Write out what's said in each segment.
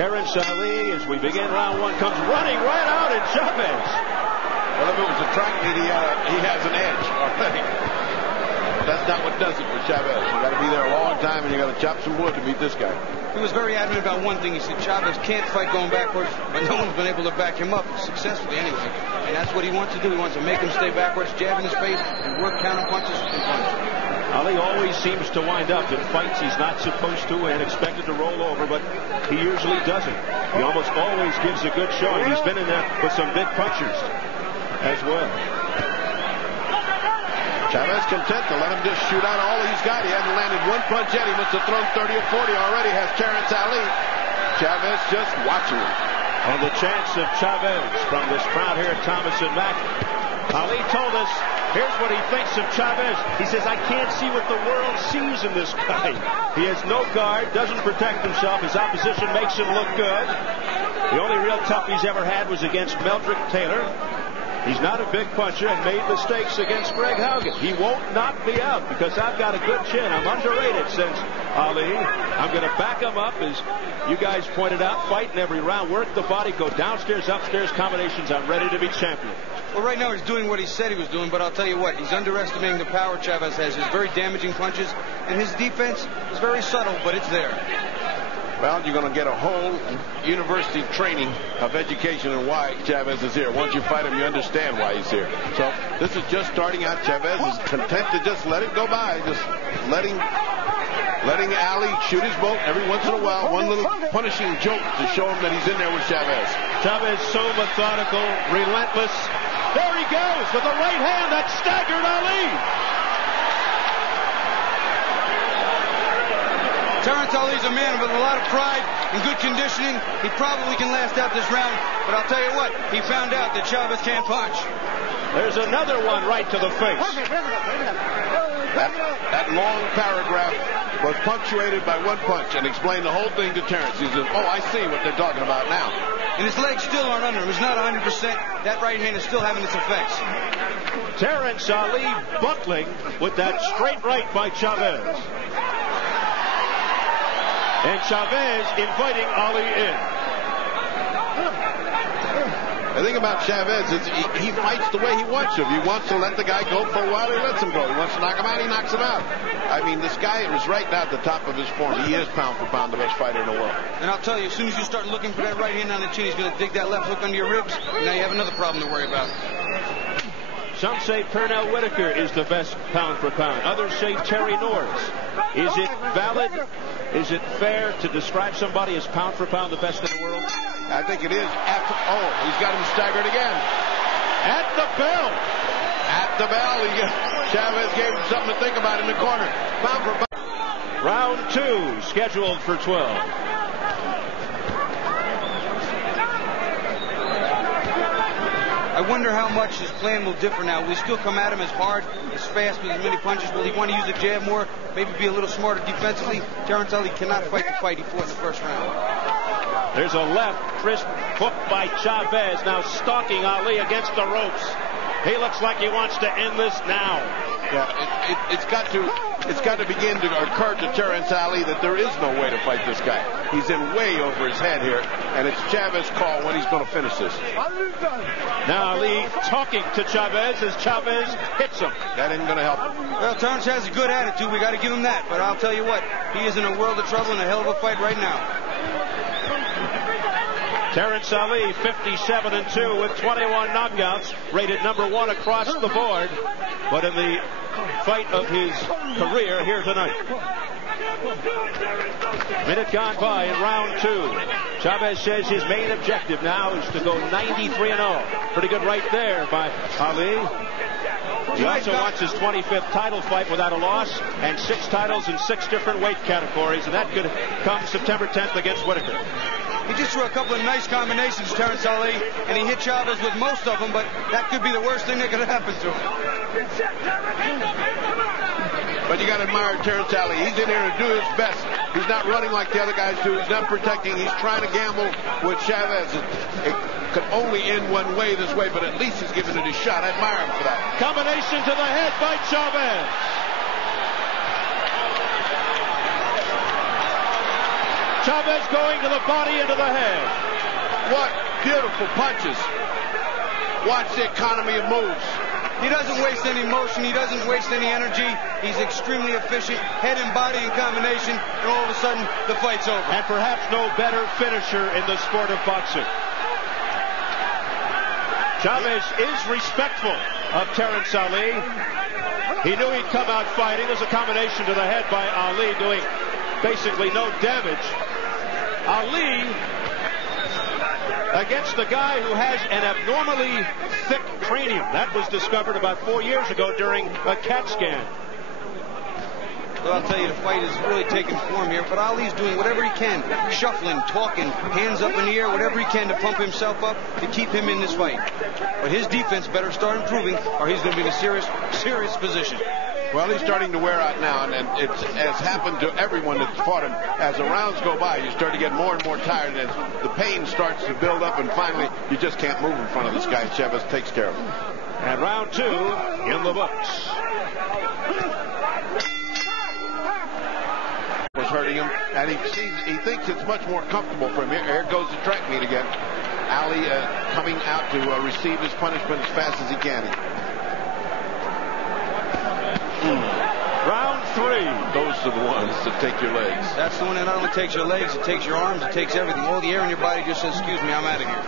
Terrence Alli, as we begin round one, comes running right out at Chavez. Well, if it was a track meet, he has an edge already. But that's not what does it for Chavez. You got to be there a long time, and you got to chop some wood to beat this guy. He was very adamant about one thing. He said Chavez can't fight going backwards, but no one's been able to back him up successfully anyway. And that's what he wants to do. He wants to make him stay backwards, jab in his face, and work counter punches and punches. Ali always seems to wind up in fights he's not supposed to and expected to roll over, but he usually doesn't. He almost always gives a good showing. He's been in there with some big punchers as well. Chavez content to let him just shoot out all he's got. He hasn't landed one punch yet. He must have thrown 30 or 40 already. Has Terrence Alli. Chavez just watching him. And the chance of Chavez from this crowd here at Thomas and Mack. Ali told us, here's what he thinks of Chavez. He says, I can't see what the world sees in this guy. He has no guard, doesn't protect himself. His opposition makes him look good. The only real tough he's ever had was against Meldrick Taylor. He's not a big puncher and made mistakes against Greg Haugen. He won't knock me out because I've got a good chin. I'm underrated since Ali. I'm going to back him up, as you guys pointed out, fight in every round, work the body, go downstairs, upstairs combinations. I'm ready to be champion. Well, right now he's doing what he said he was doing, but I'll tell you what, he's underestimating the power Chavez has. His very damaging punches, and his defense is very subtle, but it's there. Well, you're going to get a whole university training of education and why Chavez is here. Once you fight him, you understand why he's here. So this is just starting out. Chavez is content to just let it go by, just letting Ali shoot his boat every once in a while. One little punishing joke to show him that he's in there with Chavez. Chavez so methodical, relentless. There he goes with the right hand that staggered Ali. Terrence Alli's a man with a lot of pride and good conditioning. He probably can last out this round, but I'll tell you what, he found out that Chavez can't punch. There's another one right to the face. That long paragraph was punctuated by one punch and explained the whole thing to Terrence. He says, oh, I see what they're talking about now. And his legs still aren't under him. He's not 100%. That right hand is still having its effects. Terrence Ali buckling with that straight right by Chavez. And Chavez inviting Ali in. The thing about Chavez is he fights the way he wants to. If he wants to let the guy go for a while, he lets him go. He wants to knock him out, he knocks him out. I mean, this guy is right now at the top of his form. He is pound for pound the best fighter in the world. And I'll tell you, as soon as you start looking for that right hand on the chin, he's going to dig that left hook under your ribs. And now you have another problem to worry about. Some say Pernell Whitaker is the best pound for pound. Others say Terry Norris. Is it valid? Is it fair to describe somebody as pound for pound the best in the world? I think it is. He's got him staggered again. At the bell. At the bell. Chavez gave him something to think about in the corner. Pound for pound. Round 2 scheduled for 12. I wonder how much his plan will differ now. Will he still come at him as hard, as fast, with as many punches? Will he want to use the jab more, maybe be a little smarter defensively? Terrence Alli cannot fight the fight he fought in the first round. There's a left crisp hook by Chavez, now stalking Ali against the ropes. He looks like he wants to end this now. Yeah, it's got to begin to occur to Terrence Alli that there is no way to fight this guy. He's in way over his head here, and it's Chavez's call when he's going to finish this. Now Ali talking to Chavez as Chavez hits him. That ain't going to help him. Well, Terrence has a good attitude. We got to give him that. But I'll tell you what, he is in a world of trouble and a hell of a fight right now. Terrence Alli, 57-2 with 21 knockouts, rated #1 across the board. But in the fight of his career here tonight. Minute gone by in round 2. Chavez says his main objective now is to go 93-0. Pretty good right there by Ali. He also wants his 25th title fight without a loss and 6 titles in 6 different weight categories, and that could come September 10th against Whitaker. He just threw a couple of nice combinations, Terrence Alli, and he hit Chavez with most of them, but that could be the worst thing that could happen to him. But you got to admire Terrence Alli. He's in here to do his best. He's not running like the other guys do. He's not protecting. He's trying to gamble with Chavez. It could only end one way this way, but at least he's giving it a shot. I admire him for that. Combination to the head by Chavez. Chavez going to the body and to the head. What beautiful punches. Watch the economy of moves. He doesn't waste any motion. He doesn't waste any energy. He's extremely efficient. Head and body in combination. And all of a sudden, the fight's over. And perhaps no better finisher in the sport of boxing. Chavez is respectful of Terrence Alli. He knew he'd come out fighting. There's a combination to the head by Ali doing basically no damage. Ali against the guy who has an abnormally thick cranium. That was discovered about 4 years ago during a CAT scan. Well, I'll tell you, the fight is really taking form here, but Ali's doing whatever he can, shuffling, talking, hands up in the air, whatever he can to pump himself up to keep him in this fight. But his defense better start improving, or he's going to be in a serious position. Well, he's starting to wear out now, and it has happened to everyone that's fought him. As the rounds go by, you start to get more and more tired, and as the pain starts to build up, and finally, you just can't move in front of this guy. Chavez takes care of him. And round 2 in the books. Was hurting him, and he thinks it's much more comfortable for him. Here goes the track meet again. Ali coming out to receive his punishment as fast as he can. Round 3. Those are the ones that take your legs. That's the one that not only takes your legs, it takes your arms, it takes everything. All the air in your body just says, excuse me, I'm out of here.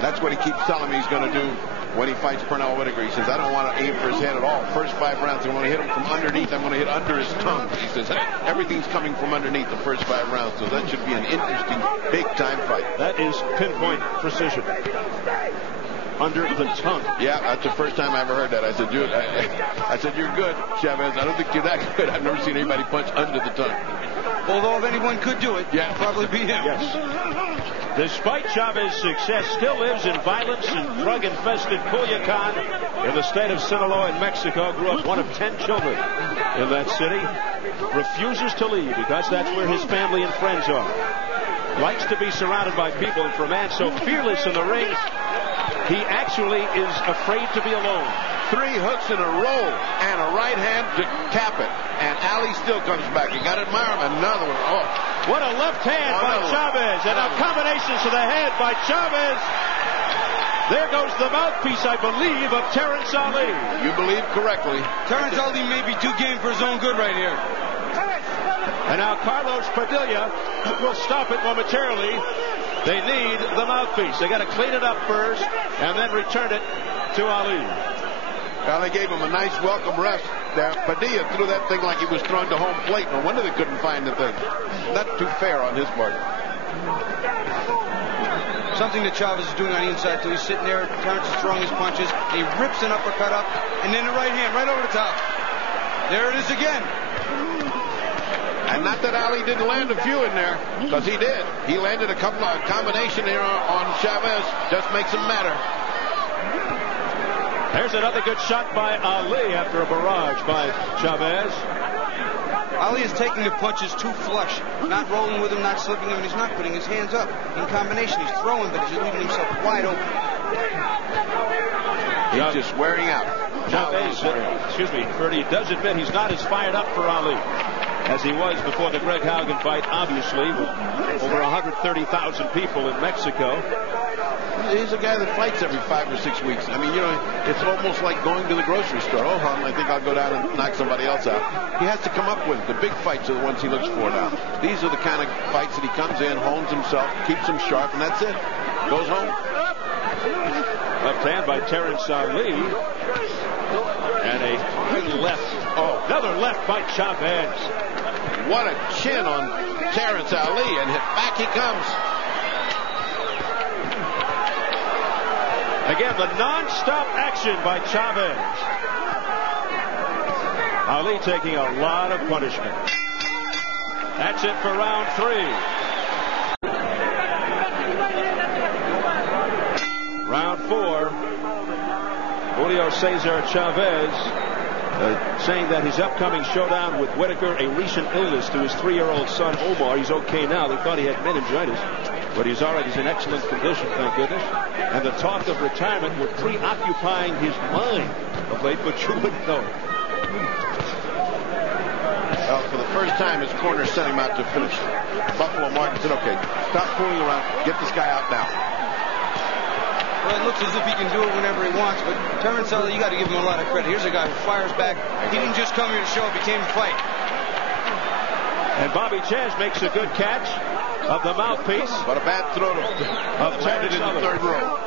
That's what he keeps telling me he's going to do when he fights Pernell Whitaker. He says, I don't want to aim for his head at all. First 5 rounds, I'm going to hit him from underneath. I'm going to hit under his tongue. He says, everything's coming from underneath the first 5 rounds. So that should be an interesting, big-time fight. That is pinpoint precision. Under the tongue. Yeah, that's the first time I ever heard that. I said, you're good, Chavez. I don't think you're that good. I've never seen anybody punch under the tongue. Although if anyone could do it, it'd probably be him. Yes. Despite Chavez's success, still lives in violence and drug-infested Culiacan in the state of Sinaloa in Mexico. Grew up one of 10 children in that city. Refuses to leave because that's where his family and friends are. Likes to be surrounded by people, and for a man so fearless in the ring, he actually is afraid to be alone. 3 hooks in a row and a right hand to cap it. And Ali still comes back. You got to admire him. Another one. Oh, what a left hand by Chavez. And now combinations to the head by Chavez. There goes the mouthpiece, I believe, of Terrence Alli. You believe correctly. Terrence Alli may be too game for his own good right here. And now Carlos Padilla will stop it momentarily. They need the mouthpiece. They got to clean it up first and then return it to Ali. Well, they gave him a nice welcome rest there. Padilla threw that thing like he was throwing to home plate. No wonder they couldn't find the thing. Not too fair on his part. Something that Chavez is doing on the inside, too. He's sitting there. Terrence is throwing his punches. He rips an uppercut up, and then the right hand right over the top. There it is again. And not that Ali didn't land a few in there, because he did. He landed a couple of combination here on Chavez. Just makes him matter. There's another good shot by Ali after a barrage by Chavez. Ali is taking the punches too flush. Not rolling with him, not slipping him, and he's not putting his hands up. In combination, he's throwing, but he's leaving himself wide open. He's just wearing out. Chavez, Ferdy does admit he's not as fired up for Ali as he was before the Greg Haugen fight, obviously, with over 130,000 people in Mexico. He's a guy that fights every 5 or 6 weeks. I mean, it's almost like going to the grocery store. Oh, I think I'll go down and knock somebody else out. He has to come up with the big fights are the ones he looks for now. These are the kind of fights that he comes in, hones himself, keeps him sharp, and that's it. Goes home. Left hand by Terrence Alli. And a good left. Oh, another left by Chavez. What a chin on Terrence Alli, and back he comes. Again, the non-stop action by Chavez. Ali taking a lot of punishment. That's it for round 3. Round 4. Julio Cesar Chavez saying that his upcoming showdown with Whitaker, a recent illness to his 3-year-old son Omar. He's okay now. They thought he had meningitis, but he's all right. He's in excellent condition, thank goodness. And the talk of retirement were preoccupying his mind of late, but you wouldn't know. Well, for the first time, his corner sent him out to finish. Buffalo Martin said, okay, stop fooling around. Get this guy out now. Well, it looks as if he can do it whenever he wants, but Terrence, you got to give him a lot of credit. Here's a guy who fires back. He didn't just come here to show up. He came to fight. And Bobby Chavez makes a good catch of the mouthpiece. But a bad throw of landed in the third row.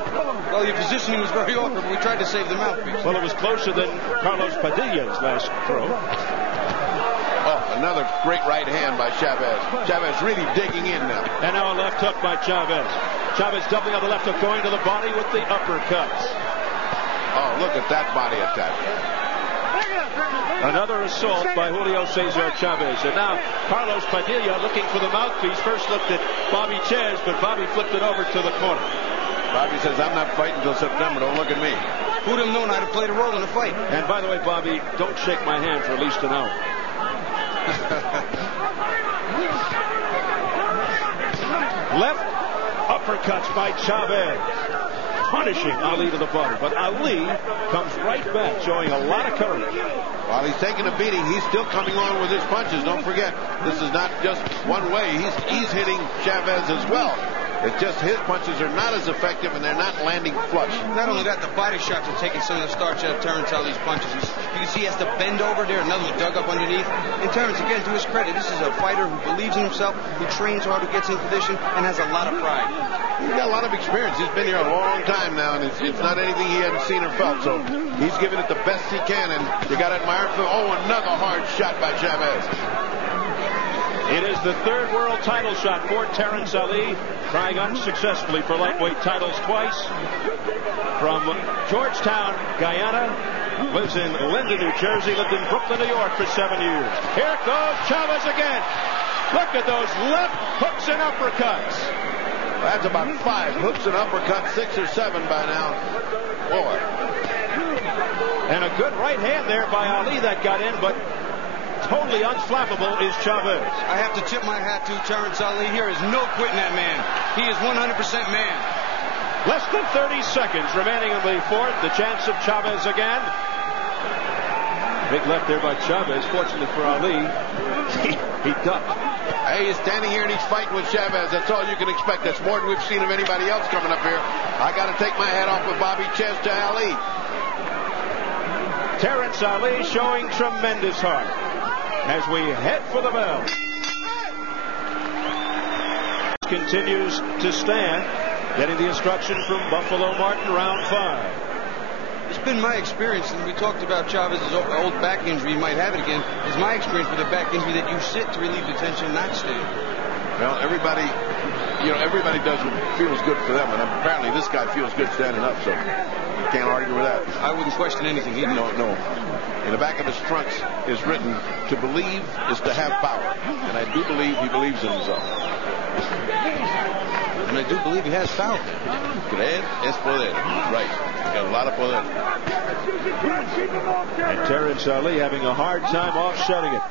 Well, your positioning was very awkward, but we tried to save the mouthpiece. Well, it was closer than Carlos Padilla's last throw. Oh, another great right hand by Chavez. Chavez really digging in now. And now a left hook by Chavez. Chavez doubling on the left hook, going to the body with the uppercuts. Oh, look at that body attack. Another assault by Julio Cesar Chavez. And now Carlos Padilla looking for the mouthpiece. First looked at Bobby Chavez, but Bobby flipped it over to the corner. Bobby says, I'm not fighting until September. Don't look at me. Who'd have known how to play the role in a fight? And by the way, Bobby, don't shake my hand for at least an hour. Left uppercuts by Chavez, punishing Ali to the body. But Ali comes right back, showing a lot of courage. While he's taking a beating, he's still coming on with his punches. Don't forget, this is not just one way. He's hitting Chavez as well. It's just his punches are not as effective, and they're not landing flush. Not only that, the body shots are taking some of the starch out of Terrence Ali's punches. You can see he has to bend over there. Another one dug up underneath. And Terrence, again, to his credit, this is a fighter who believes in himself, who trains hard, who gets in position, and has a lot of pride. He's got a lot of experience. He's been here a long time now, and it's not anything he hadn't seen or felt. So he's giving it the best he can, and you got to admire him. Oh, another hard shot by Chavez. It is the third world title shot for Terrence Ali, trying unsuccessfully for lightweight titles twice. From Georgetown, Guyana, lives in Linden, New Jersey, lived in Brooklyn, New York for 7 years. Here goes Chavez again. Look at those left hooks and uppercuts. That's about 5 hooks and uppercuts, 6 or 7 by now. Boy. And a good right hand there by Ali that got in, but totally unflappable is Chavez. I have to tip my hat to Terrence Ali. Here is no quitting that man. He is 100% man. Less than 30 seconds remaining in the fourth. The chance of Chavez again. Big left there by Chavez. Fortunately for Ali, he ducked. Hey, he's standing here and he's fighting with Chavez. That's all you can expect. That's more than we've seen of anybody else coming up here. I got to take my hat off with Bobby Chavez to Ali. Terrence Ali showing tremendous heart as we head for the bell. Continues to stand, getting the instruction from Buffalo Martin, round 5. It's been my experience, and we talked about Chavez's old back injury. He might have it again. It's my experience with a back injury that you sit to relieve the tension, not stand. Well, everybody does what feels good for them, and apparently this guy feels good standing up, so you can't argue with that. I wouldn't question anything. No. In the back of his trunks is written, to believe is to have power. And I do believe he believes in himself. And I do believe he has power. Creer es poder. Right. He's got a lot of poder. And Terrence Ali having a hard time offsetting it.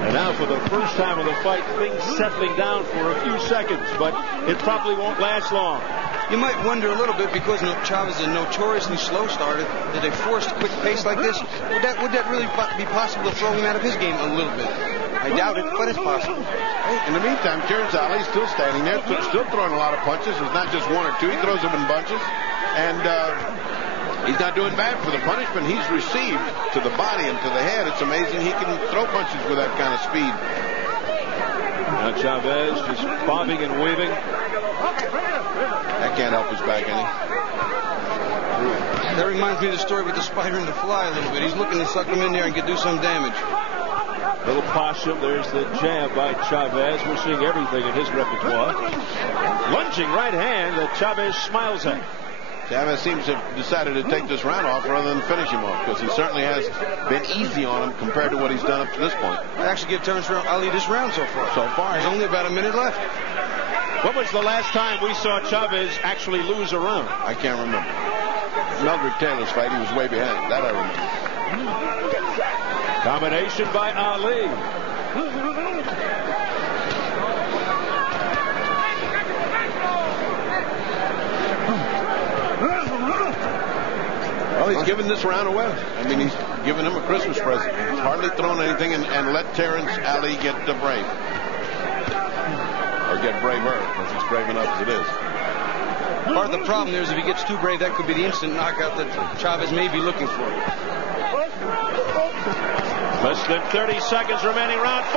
And now for the first time of the fight, things settling down for a few seconds, but it probably won't last long. You might wonder a little bit, because Chavez is a notoriously slow starter, that they forced a quick pace like this. Would that really be possible to throw him out of his game a little bit? I doubt it, but it's possible. Hey, in the meantime, Terrence Ali's still standing there, still throwing a lot of punches. It's not just 1 or 2. He throws them in bunches. And he's not doing bad for the punishment he's received to the body and to the head. It's amazing he can throw punches with that kind of speed. Now Chavez just bobbing and weaving. That can't help his back any. That reminds me of the story with the spider and the fly a little bit. He's looking to suck him in there and do some damage. Little possum. There's the jab by Chavez. We're seeing everything in his repertoire. Lunging right hand that Chavez smiles at. Chavez seems to have decided to take this round off rather than finish him off, because he certainly has been easy on him compared to what he's done up to this point. I actually give Terrence Ali this round so far. There's only about a minute left. What was the last time we saw Chavez actually lose a round? I can't remember. Meldrick Taylor's fight, he was way behind. That I remember. Combination by Ali. Well, he's giving this round away. I mean, he's giving him a Christmas present. He's hardly thrown anything and let Terrence Alli get the brave. Or get braver, because he's brave enough as it is. Part of the problem there is if he gets too brave, that could be the instant knockout that Chavez may be looking for. Less than 30 seconds remaining, round 5.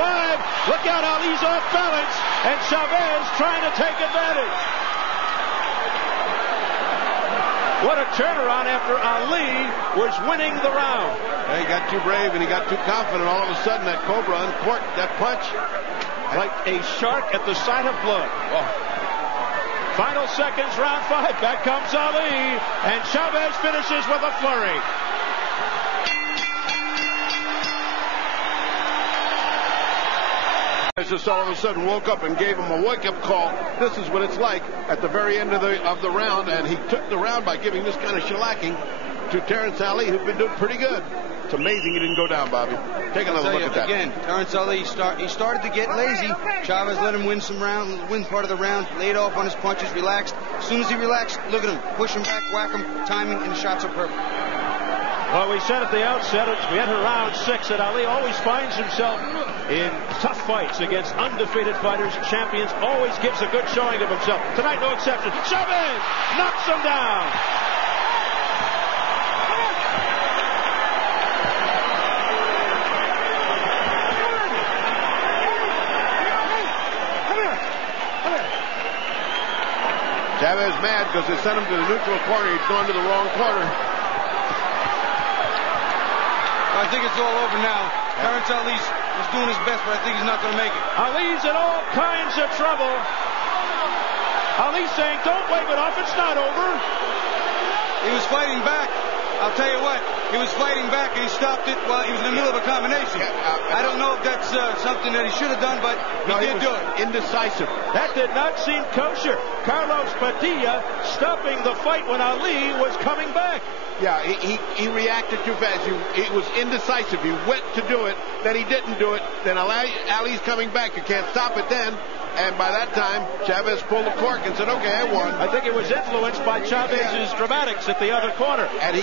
Look out, Ali's off balance, and Chavez trying to take advantage. What a turnaround after Ali was winning the round. Yeah, he got too brave and he got too confident. All of a sudden, that Cobra uncorked that punch. Like a shark at the sight of blood. Oh. Final seconds, round 5. Back comes Ali, and Chavez finishes with a flurry. Just all of a sudden woke up and gave him a wake-up call. This is what it's like at the very end of the round, and he took the round by giving this kind of shellacking to Terrence Alli, who's been doing pretty good. It's amazing he didn't go down, Bobby. Take another look at that. Again, Terrence Alli, he started to get lazy. Chavez let him win part of the round, laid off on his punches, relaxed. As soon as he relaxed, look at him, push him back, whack him, timing, and the shots are perfect. Well, we said at the outset, as we enter round 6, that Ali always finds himself in tough fights against undefeated fighters, champions, always gives a good showing of himself. Tonight, no exception. Chavez knocks him down. Chavez mad because they sent him to the neutral corner. He'd gone to the wrong corner. I think it's all over now. Terrence Ali's doing his best, but I think he's not going to make it. Ali's in all kinds of trouble. Ali's saying, don't wave it off. It's not over. He was fighting back. I'll tell you what, he was fighting back and he stopped it while he was in the middle of a combination. I don't know if that's something that he should have done, but he did do it. Indecisive. That did not seem kosher. Carlos Padilla stopping the fight when Ali was coming back. Yeah, he reacted too fast. He was indecisive. He went to do it, then he didn't do it. Then Ali's coming back. You can't stop it then. And by that time, Chavez pulled the cork and said, okay, I won. I think it was influenced by Chavez's dramatics at the other corner. And he